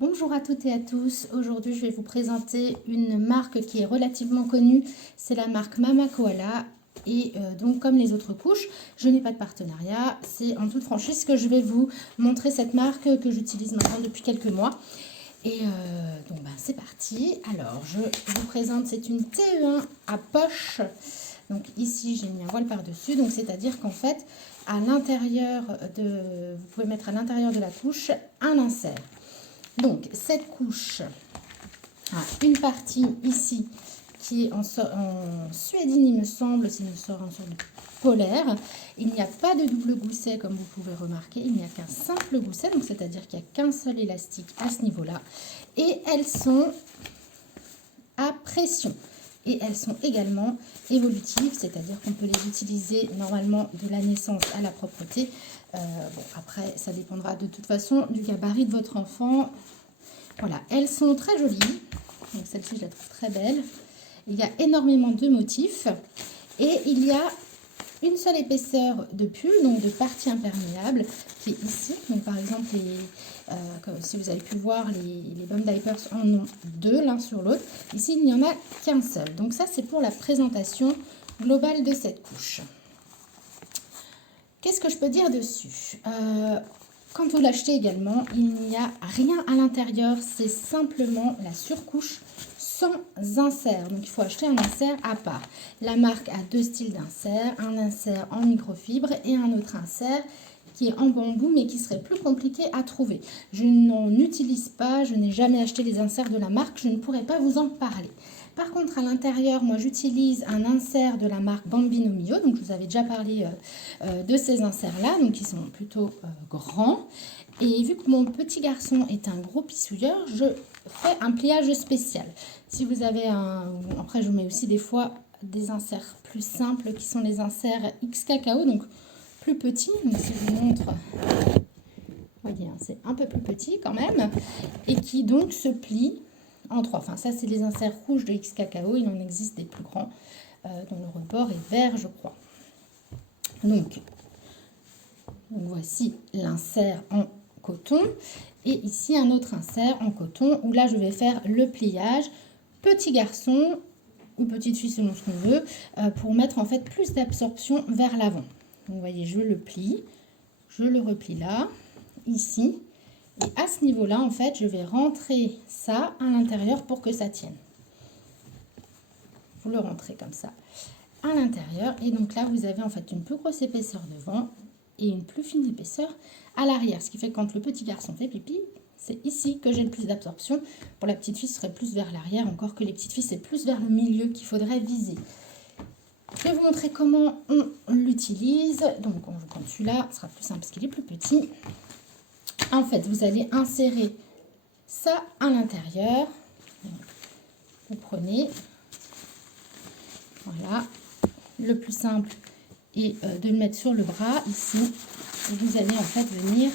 Bonjour à toutes et à tous. Aujourd'hui, je vais vous présenter une marque qui est relativement connue. C'est la marque Mama Koala. Et donc, comme les autres couches, je n'ai pas de partenariat. C'est en toute franchise que je vais vous montrer cette marque que j'utilise maintenant depuis quelques mois. Et donc, c'est parti. Alors, je vous présente, c'est une TE1 à poche. Donc ici, j'ai mis un voile par-dessus. Donc, c'est-à-dire qu'en fait, à l'intérieur vous pouvez mettre à l'intérieur de la couche un insert. Donc, cette couche a une partie ici qui est en suédine, il me semble, c'est une sorte de polaire. Il n'y a pas de double gousset, comme vous pouvez remarquer. Il n'y a qu'un simple gousset, donc c'est-à-dire qu'il n'y a qu'un seul élastique à ce niveau-là. Et elles sont à pression. Et elles sont également évolutives, c'est-à-dire qu'on peut les utiliser normalement de la naissance à la propreté. Bon, après, ça dépendra de toute façon du gabarit de votre enfant. Voilà, elles sont très jolies. Donc celle-ci, je la trouve très belle. Il y a énormément de motifs. Et il y a une seule épaisseur de pull, donc de partie imperméable, qui est ici. Donc par exemple, si vous avez pu voir, les bum diapers en ont deux l'un sur l'autre. Ici, il n'y en a qu'un seul. Donc ça, c'est pour la présentation globale de cette couche. Qu'est-ce que je peux dire dessus? Quand vous l'achetez également, il n'y a rien à l'intérieur, c'est simplement la surcouche sans insert. Donc il faut acheter un insert à part. La marque a deux styles d'insert, un insert en microfibre et un autre insert qui est en bambou mais qui serait plus compliqué à trouver. Je n'en utilise pas, je n'ai jamais acheté les inserts de la marque, je ne pourrais pas vous en parler. Par contre, à l'intérieur, moi, j'utilise un insert de la marque Bambino Mio. Donc, je vous avais déjà parlé de ces inserts-là. Donc, ils sont plutôt grands. Et vu que mon petit garçon est un gros pissouilleur, je fais un pliage spécial. Si vous avez un... Après, je mets aussi des fois des inserts plus simples qui sont les inserts X Cacao. Donc, plus petits. Donc, si je vous montre... Vous voyez, c'est un peu plus petit quand même. Et qui donc se plient en trois. Enfin, ça, c'est les inserts rouges de X Cacao. Il en existe des plus grands, dont le rebord est vert, je crois. Donc voici l'insert en coton. Et ici, un autre insert en coton, où là, je vais faire le pliage petit garçon ou petite fille, selon ce qu'on veut, pour mettre en fait plus d'absorption vers l'avant. Donc, vous voyez, je le plie, je le replie là, ici. Et à ce niveau-là, en fait, je vais rentrer ça à l'intérieur pour que ça tienne. Vous le rentrez comme ça à l'intérieur. Et donc là, vous avez en fait une plus grosse épaisseur devant et une plus fine épaisseur à l'arrière. Ce qui fait que quand le petit garçon fait pipi, c'est ici que j'ai le plus d'absorption. Pour la petite fille, ce serait plus vers l'arrière. Encore que les petites filles, c'est plus vers le milieu qu'il faudrait viser. Je vais vous montrer comment on l'utilise. Donc, on joue comme celui-là. Ce sera plus simple parce qu'il est plus petit. En fait, vous allez insérer ça à l'intérieur. Vous prenez, voilà, le plus simple est de le mettre sur le bras ici. Et vous allez en fait venir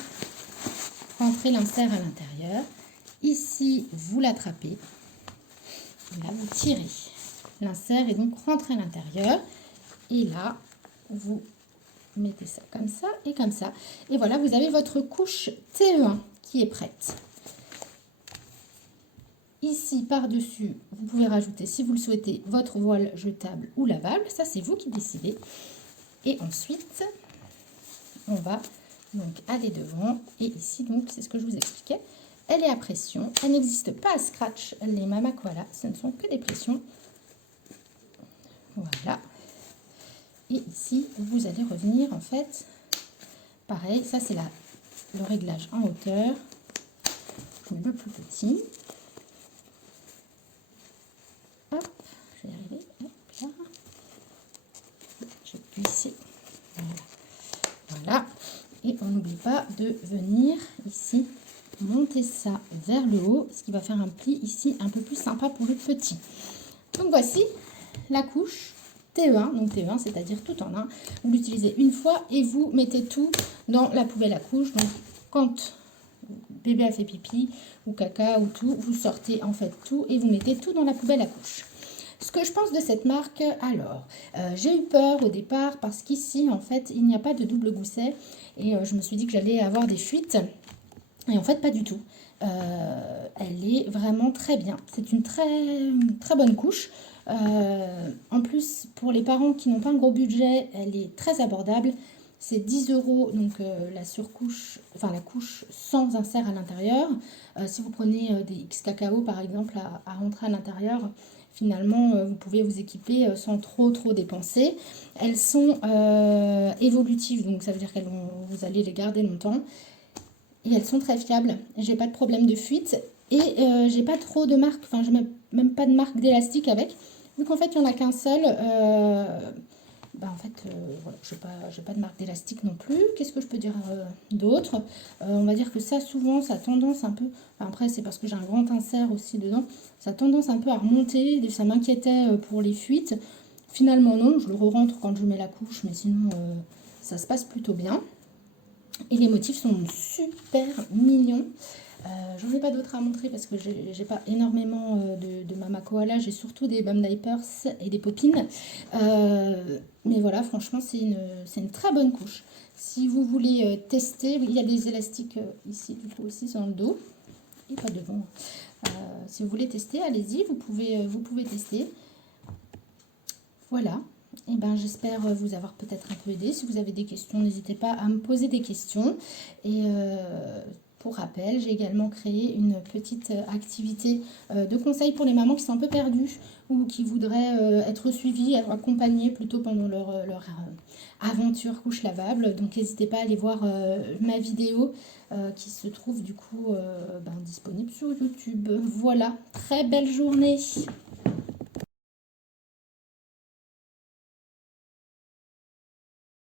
rentrer l'insert à l'intérieur. Ici, vous l'attrapez. Là, vous tirez l'insert et donc rentrez à l'intérieur. Et là, vous mettez ça comme ça et comme ça. Et voilà, vous avez votre couche TE1 qui est prête. Ici, par-dessus, vous pouvez rajouter, si vous le souhaitez, votre voile jetable ou lavable. Ça, c'est vous qui décidez. Et ensuite, on va donc aller devant. Et ici, donc, c'est ce que je vous expliquais. Elle est à pression. Elle n'existe pas à scratch. Les Mama Koala, ce ne sont que des pressions. Voilà. Et ici, vous allez revenir, en fait, pareil, ça c'est le réglage en hauteur. Je mets le plus petit. Hop, je vais y arriver. Hop, là. Je vais glisser. Voilà. Et on n'oublie pas de venir ici monter ça vers le haut, ce qui va faire un pli ici un peu plus sympa pour le petit. Donc voici la couche TE1, donc TE1, c'est-à-dire tout en un. Vous l'utilisez une fois et vous mettez tout dans la poubelle à couches. Donc, quand bébé a fait pipi ou caca ou tout, vous sortez en fait tout et vous mettez tout dans la poubelle à couches. Ce que je pense de cette marque, alors, j'ai eu peur au départ parce qu'ici, en fait, il n'y a pas de double gousset et je me suis dit que j'allais avoir des fuites. Et en fait, pas du tout. Elle est vraiment très bien. C'est une très bonne couche. En plus, pour les parents qui n'ont pas un gros budget, elle est très abordable. C'est 10 euros, donc la surcouche, enfin la couche sans insert à l'intérieur. Si vous prenez des X cacao par exemple à rentrer à l'intérieur, finalement vous pouvez vous équiper sans trop dépenser. Elles sont évolutives, donc ça veut dire vous allez les garder longtemps. Et elles sont très fiables. J'ai pas de problème de fuite. Et j'ai pas trop de marques, enfin, j'ai même pas de marque d'élastique avec. Vu qu'en fait, il n'y en a qu'un seul, bah en fait, voilà, j'ai pas de marque d'élastique non plus. Qu'est-ce que je peux dire d'autre? On va dire que ça, souvent, ça a tendance un peu. Enfin, après, c'est parce que j'ai un grand insert aussi dedans. Ça a tendance un peu à remonter. Ça m'inquiétait pour les fuites. Finalement, non, je le re-rentre quand je mets la couche, mais sinon, ça se passe plutôt bien. Et les motifs sont super mignons. J'en ai pas d'autres à montrer parce que j'ai pas énormément de Mama Koala. J'ai surtout des Bum Diapers et des Popines. Mais voilà, franchement, c'est une très bonne couche. Si vous voulez tester, il y a des élastiques ici, du coup, aussi dans le dos. Et pas devant. Si vous voulez tester, allez-y, vous pouvez tester. Voilà. Et ben, j'espère vous avoir peut-être un peu aidé. Si vous avez des questions, n'hésitez pas à me poser des questions. Et pour rappel, j'ai également créé une petite activité de conseils pour les mamans qui sont un peu perdues ou qui voudraient être suivies, être accompagnées plutôt pendant leur aventure couche lavable. Donc n'hésitez pas à aller voir ma vidéo qui se trouve du coup disponible sur YouTube. Voilà, très belle journée.